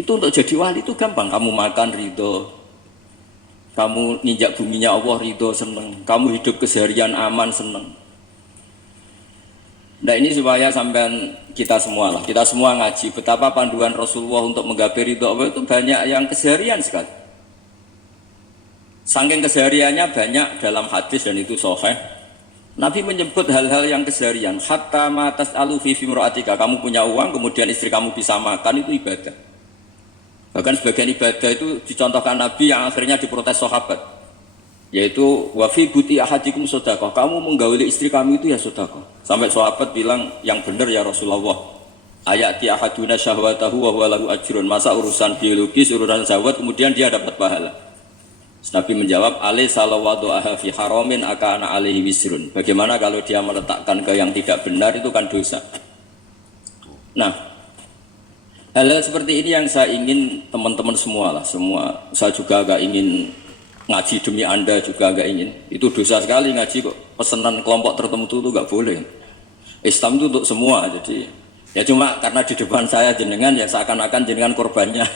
Itu untuk jadi wali itu gampang. Kamu makan ridho, kamu nginjak buminya Allah ridho seneng, kamu hidup keseharian aman seneng. Nah ini supaya sampean kita semua lah, kita semua ngaji betapa panduan Rasulullah untuk menggapai ridho Allah itu banyak yang keseharian sekali. Saking kesehariannya banyak dalam hadis dan itu sahih. Nabi menyebut hal-hal yang keseharian. Hatta matas alufi fimroatika. Kamu punya uang, kemudian istri kamu bisa makan itu ibadah. Bahkan sebagian ibadah itu dicontohkan Nabi yang akhirnya diprotes sahabat. Yaitu wafi buti ahadikum sodakoh. Kamu menggauli istri kamu itu ya sodakoh. Sampai sahabat bilang yang benar ya Rasulullah. Ayati ahaduna syahwatahu wa huwa lahu ajrun. Masa urusan biologis, urusan syahwat kemudian dia dapat pahala. Nabi menjawab, alai salawadu'aha fi haramin akana alaihi wisrun. Bagaimana kalau dia meletakkan ke yang tidak benar itu kan dosa. Nah, hal-hal seperti ini yang saya ingin teman-teman semua lah, semua. Saya juga agak ingin ngaji demi Anda juga agak ingin. Itu dosa sekali ngaji kok. Pesanan kelompok tertentu itu gak boleh. Islam itu untuk semua, jadi ya cuma karena di depan saya jenengan ya seakan-akan jenengan korbannya.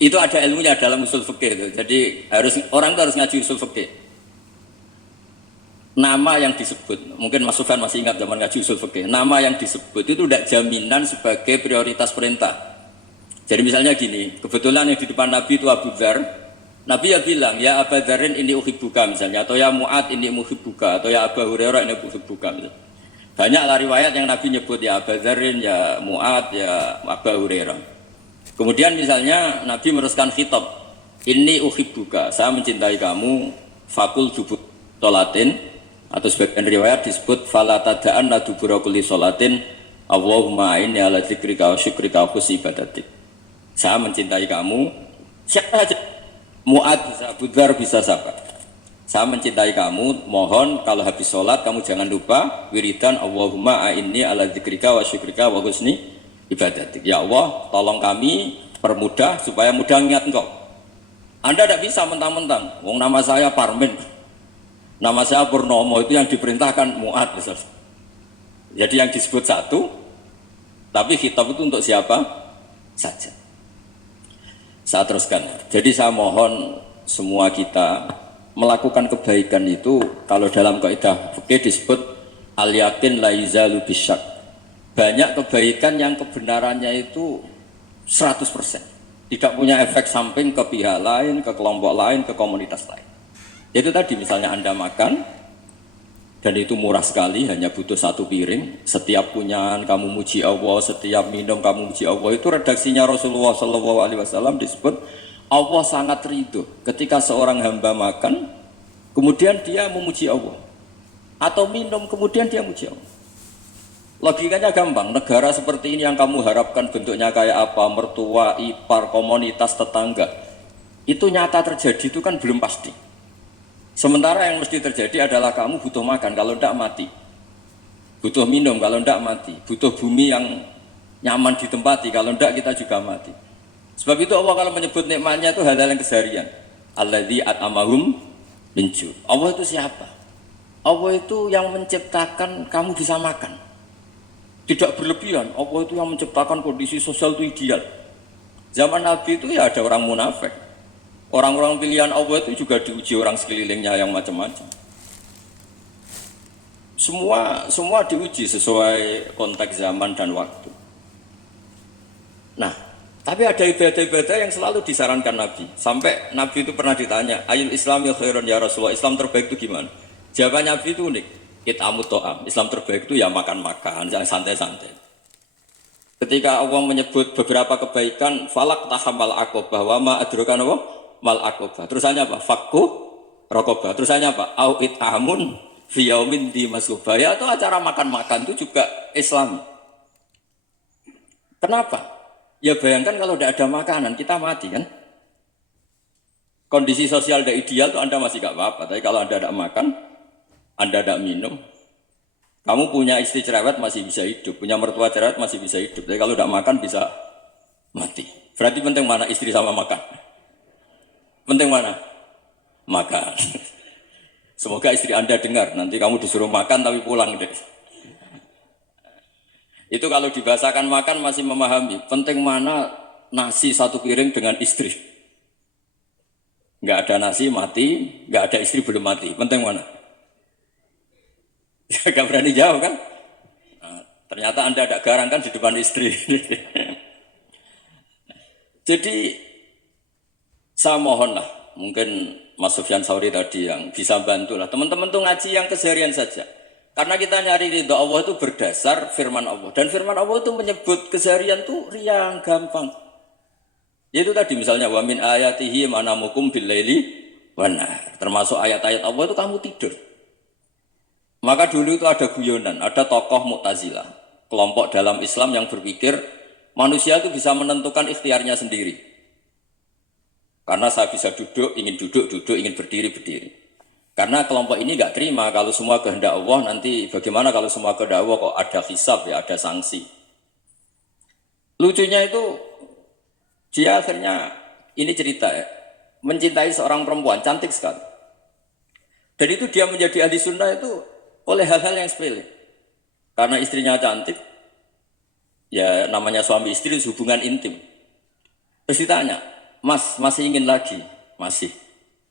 Itu ada ilmunya dalam usul fikih itu. Jadi orang itu harus ngaji usul fikih. Nama yang disebut, mungkin Mas Sufyan masih ingat zaman ngaji usul fikih. Nama yang disebut itu tidak jaminan sebagai prioritas perintah. Jadi misalnya gini, kebetulan yang di depan Nabi itu Abu Dzar. Nabi ya bilang, ya Abu Dzarin ini uhibbuka misalnya, atau ya Mu'ad ini uhibbuka, atau ya Abu Hurairah ini uhibbuka misalnya. Banyaklah riwayat yang Nabi nyebut ya Abu Dzarin, ya Mu'ad, ya Abu Hurairah. Kemudian misalnya Nabi meneruskan khitab, ini uhibbuka, saya mencintai kamu, fakul dubur sholatin, atau sebagian riwayat disebut fala tada'an la dubura kulli sholatin, Allahumma inni ala dzikrika wa syukrika wa husni ibadatik. Saya mencintai kamu, siapa aja, Mu'ad bisa, Abu Dzar bisa siapa. Saya mencintai kamu, mohon kalau habis sholat kamu jangan lupa wiridan Allahumma inni ala dzikrika wa syukrika wa husni ibadatik. Ya Allah, tolong kami permudah supaya mudah ingat Engkau. Anda tidak bisa mentang-mentang, wong nama saya Parmin, nama saya Purnomo, itu yang diperintahkan Mu'ad misalnya. Jadi yang disebut satu, tapi khitab itu untuk siapa saja. Saya teruskan. Jadi saya mohon semua kita melakukan kebaikan itu, kalau dalam kaidah fikih disebut al-yakin la yuzalu bisyak. Banyak kebaikan yang kebenarannya itu 100%. Tidak punya efek samping ke pihak lain, ke kelompok lain, ke komunitas lain. Itu tadi misalnya Anda makan, dan itu murah sekali, hanya butuh satu piring. Setiap punyaan kamu muji Allah, setiap minum kamu muji Allah. Itu redaksinya Rasulullah SAW disebut, Allah sangat ridho ketika seorang hamba makan, kemudian dia memuji Allah. Atau minum, kemudian dia muji Allah. Logikanya gampang, negara seperti ini yang kamu harapkan bentuknya kayak apa, mertua, ipar, komunitas, tetangga, itu nyata terjadi itu kan belum pasti. Sementara yang mesti terjadi adalah kamu butuh makan, kalau tidak mati. Butuh minum, kalau tidak mati. Butuh bumi yang nyaman ditempati, kalau tidak kita juga mati. Sebab itu Allah kalau menyebut nikmatnya itu hal-hal yang keseharian. Alladzi at'amahum min ju'. Allah itu siapa? Allah itu yang menciptakan kamu bisa makan. Tidak berlebihan, Allah itu yang menciptakan kondisi sosial itu ideal. Zaman Nabi itu ya ada orang munafik. Orang-orang pilihan Allah itu juga diuji orang sekelilingnya yang macam-macam. Semua diuji sesuai konteks zaman dan waktu. Nah, tapi ada ibadah-ibadah yang selalu disarankan Nabi. Sampai Nabi itu pernah ditanya, ayul Islam ya khairun ya Rasulullah, Islam terbaik itu gimana? Jawaban Nabi itu unik. It'amut to'am. Islam terbaik itu ya makan-makan, jangan santai-santai. Ketika Allah menyebut beberapa kebaikan, falak tahamal akobah, wa ma adrokan apa? Mal akobah. Terusannya apa? Fakku rokobah. Terusannya apa? Au it'amun fiyaumin di masubah. Ya itu acara makan-makan itu juga Islam. Kenapa? Ya bayangkan kalau tidak ada makanan, kita mati kan? Kondisi sosial tidak ideal itu Anda masih gak apa-apa. Tapi kalau Anda tidak makan, Anda tidak minum, kamu punya istri cerewet masih bisa hidup, punya mertua cerewet masih bisa hidup. Tapi kalau tidak makan bisa mati. Berarti penting mana istri sama makan? Penting mana? Makan. Semoga istri Anda dengar, nanti kamu disuruh makan tapi pulang deh. Itu kalau dibahasakan makan masih memahami. Penting mana nasi satu piring dengan istri. Nggak ada nasi mati, nggak ada istri belum mati. Penting mana? Gak berani jawab kan? Nah, ternyata Anda ada garang kan di depan istri. Jadi saya mohonlah, mungkin Mas Sufyan Sauri tadi yang bisa bantu lah. Teman-teman tuh ngaji yang keseharian saja. Karena kita nyari ridho Allah itu berdasar firman Allah. Dan firman Allah itu menyebut keseharian tuh riang, gampang. Yaitu tadi misalnya wa min ayatihi manamukum bil laili wan nahar. Termasuk ayat-ayat Allah itu kamu tidur. Maka dulu itu ada guyonan, ada tokoh Mu'tazilah, kelompok dalam Islam yang berpikir manusia itu bisa menentukan ikhtiarnya sendiri. Karena saya bisa duduk, ingin berdiri, berdiri. Karena kelompok ini nggak terima kalau semua kehendak Allah, nanti bagaimana kalau semua kehendak Allah kok ada hisab ya, ada sanksi. Lucunya itu dia akhirnya, ini cerita ya, mencintai seorang perempuan, cantik sekali. Dan itu dia menjadi ahli sunnah itu oleh hal-hal yang sepele. Karena istrinya cantik, ya namanya suami istri hubungan intim. Terus ditanya, Mas, masih ingin lagi? Masih.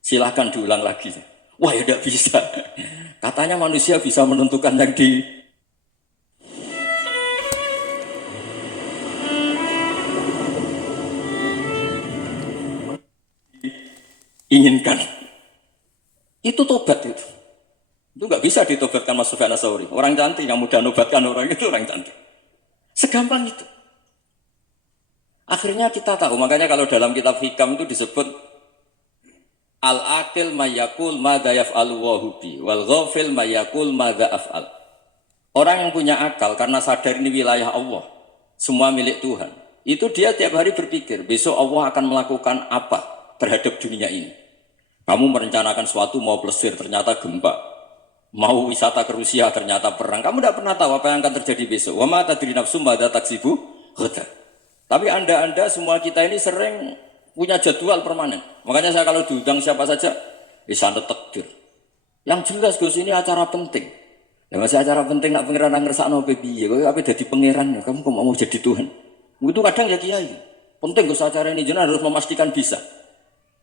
Silahkan diulang lagi. Wah ya tidak bisa. Katanya manusia bisa menentukan yang diinginkan. Itu tobat itu. Itu nggak bisa ditobatkan Mas Sufyan Ats-Tsauri. Orang cantik yang mudah nobatkan orang itu orang cantik. Segampang itu. Akhirnya kita tahu, makanya kalau dalam kitab Hikam itu disebut al-aqil mayyakul madza yaf'alu wa hubi wal ghafil mayyakul madza af'al. Orang yang punya akal karena sadar ini wilayah Allah, semua milik Tuhan. Itu dia tiap hari berpikir, besok Allah akan melakukan apa terhadap dunia ini. Kamu merencanakan sesuatu mau plesir, ternyata gempa. Mau wisata ke Rusia, ternyata perang. Kamu tidak pernah tahu apa yang akan terjadi besok. Wa ma tadri nafsum madza taksibu ghadan. Tapi anda semua kita ini sering punya jadwal permanen. Makanya saya kalau diundang siapa saja, bisa takdir. Yang jelas Gus ini acara penting. Ya masih acara penting nak pangeran ngersakno piye? Kowe ape dadi pangeran, kamu kok mau jadi Tuhan. Itu kadang ya kiai. Penting Gus acara ini jenengan harus memastikan bisa.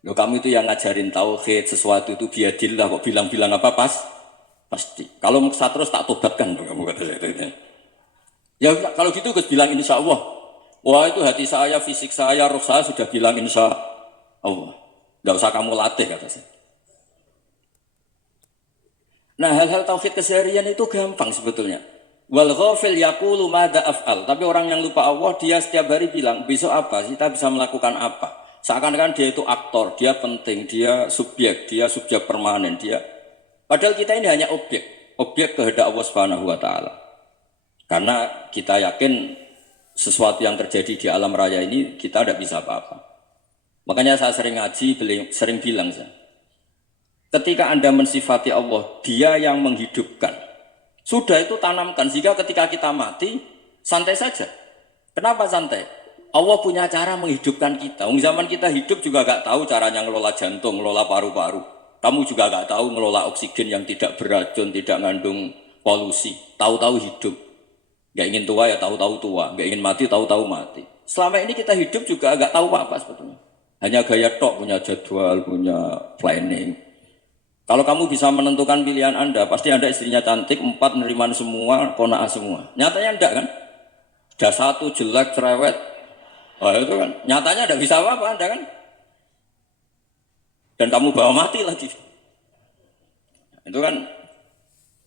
Loh kamu itu yang ngajarin tauhid, sesuatu itu biadillah kok bilang-bilang apa pasti. Kalau maksa terus tak tobatkan kamu kata saya itu. Ya kalau gitu Gus bilang insya Allah. Wah itu hati saya, fisik saya, roh saya sudah bilang insya Allah. Gak usah kamu latih kata saya. Nah hal-hal tauhid keseharian itu gampang sebetulnya. Wal ghafil yaqulu madza af'al. Tapi orang yang lupa Allah dia setiap hari bilang besok apa? Kita bisa melakukan apa? Seakan-akan dia itu aktor, dia penting, dia subjek permanen, dia. Padahal kita ini hanya objek kehendak Allah Subhanahu wa taala. Karena kita yakin sesuatu yang terjadi di alam raya ini kita tidak bisa apa-apa. Makanya saya sering ngaji, sering bilang saya, ketika Anda mensifati Allah, dia yang menghidupkan. Sudah itu tanamkan, sehingga ketika kita mati, santai saja. Kenapa santai? Allah punya cara menghidupkan kita. Zaman kita hidup juga gak tahu caranya ngelola jantung, ngelola paru-paru. Kamu juga gak tahu ngelola oksigen yang tidak beracun, tidak mengandung polusi. Tahu-tahu hidup. Gak ingin tua ya tahu-tahu tua, gak ingin mati tahu-tahu mati. Selama ini kita hidup juga gak tahu apa sebetulnya. Hanya gaya tok, punya jadwal, punya planning. Kalau kamu bisa menentukan pilihan Anda, pasti Anda istrinya cantik, 4 neriman semua, kona'ah semua. Nyatanya enggak kan? Sudah 1 jelek, cerewet. Oh itu kan, nyatanya enggak bisa apa-apa Anda kan? Dan kamu bawa mati lagi. Itu kan,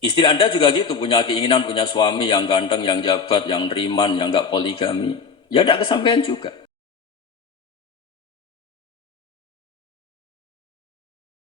istri Anda juga gitu, punya keinginan, punya suami yang ganteng, yang jabat, yang neriman, yang enggak poligami. Ya enggak kesampaian juga.